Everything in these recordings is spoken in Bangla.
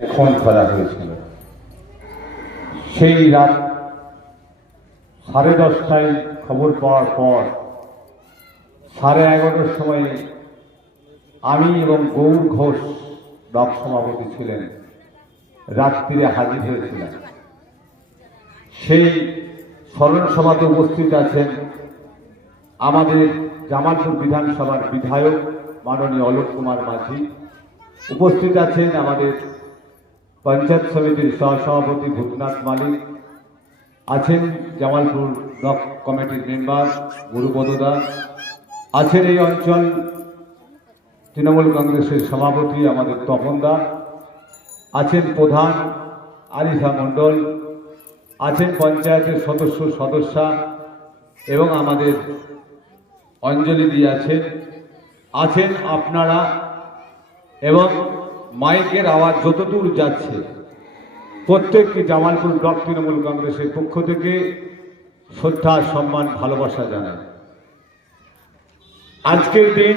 খুন করা হয়েছিল। সেই রাত 10:30টায় খবর পাওয়ার পর 11:30টার সময় আমি এবং গৌর ঘোষ ব্লক সভাপতি ছিলেন, রাত্রিরে হাজির হয়েছিলাম। সেই স্মরণ সভাতে উপস্থিত আছেন আমাদের জামালপুর বিধানসভার বিধায়ক মাননীয় অলোক কুমার মাঝি, উপস্থিত আছেন আমাদের পঞ্চায়েত সমিতির সহসভাপতি ভূতনাথ মালিক, আছেন জামালপুর ব্লক কমিটির মেম্বার গুরুপদ দাস, আছেন এই অঞ্চল তৃণমূল কংগ্রেসের সভাপতি আমাদের তপন দা, আছেন প্রধান আরিফা মণ্ডল, আছেন পঞ্চায়েতের সদস্যা এবং আমাদের অঞ্জলি দিয়ে আছেন আপনারা, এবং মাইকের আওয়াজ যতদূর যাচ্ছে প্রত্যেককে জামালপুর ব্লক তৃণমূল কংগ্রেসের পক্ষ থেকে শ্রদ্ধা, সম্মান, ভালোবাসা জানাই। আজকের দিন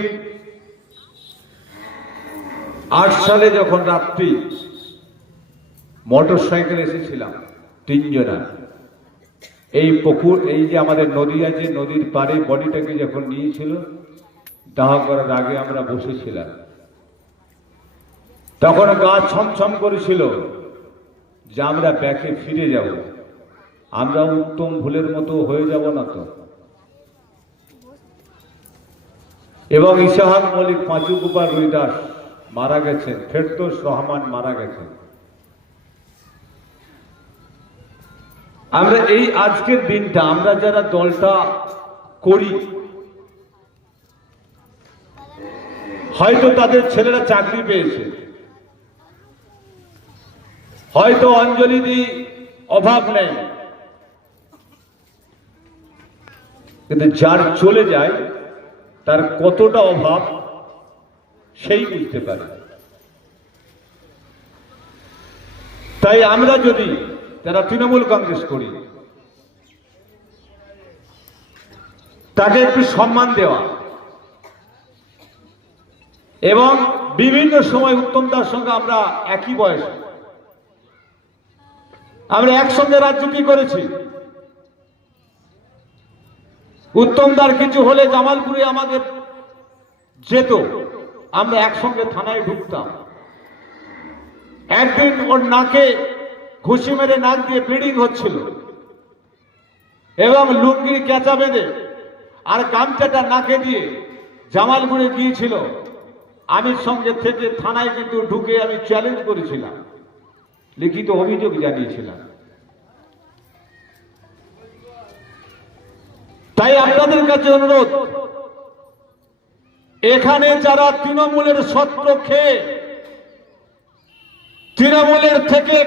8 সালে যখন রাত্রি মোটর সাইকেল এসেছিলাম 3 জনা, এই পুকুর, এই যে আমাদের নদী আছে, নদীর পাড়ে বডিটাকে যখন নিয়েছিল দাহ করার আগে আমরা বসেছিলাম, তখন গা ছমছম করেছিল যে আমরা ব্যাকে ফিরে যাব, আমরা উত্তম ভুলের মতো হয়ে যাব না তো। এবং ইসাহাক মল্লিক, পাঁচু গোপাল রুইদাস মারা গেছেন, ফেরদৌস রহমান মারা গেছেন। আমরা এই আজকের দিনটা, আমরা যারা দলটা করি, হয়তো তাদের ছেলেরা চাকরি পেয়েছে, হয়তো অঞ্জলি দি অভাব নেই, কিন্তু যার চলে যায় তার কতটা অভাব সেই বুঝতে পারে। তাই আমরা যদি যারা তৃণমূল কংগ্রেস করি, তাকে একটু সম্মান দেওয়া, এবং বিভিন্ন সময় উত্তমদার সঙ্গে আমরা একই বয়সে, আমরা একসঙ্গে রাজনীতি করেছি। উত্তমদার কিছু হলে জামালপুরে আমাদের যেত, আমরা একসঙ্গে থানায় ঢুকতাম। একদিন ওর নাকে ঘুষি মেরে নাক দিয়ে ব্লিডিং হচ্ছিল, এবং লুঙ্গি কেঁচা বেঁধে আর গামছাটা নাকে দিয়ে জামালপুরে গিয়েছিল। আমি সঙ্গে থেকে থানায় কিন্তু ঢুকে আমি চ্যালেঞ্জ করেছিলাম, লিখিত অভিযোগ জানিয়েছিলাম। তাই আপনাদের কাছে অনুরোধ, এখানে যারা তৃণমূলের ছত্র খেয়ে তৃণমূলের থেকে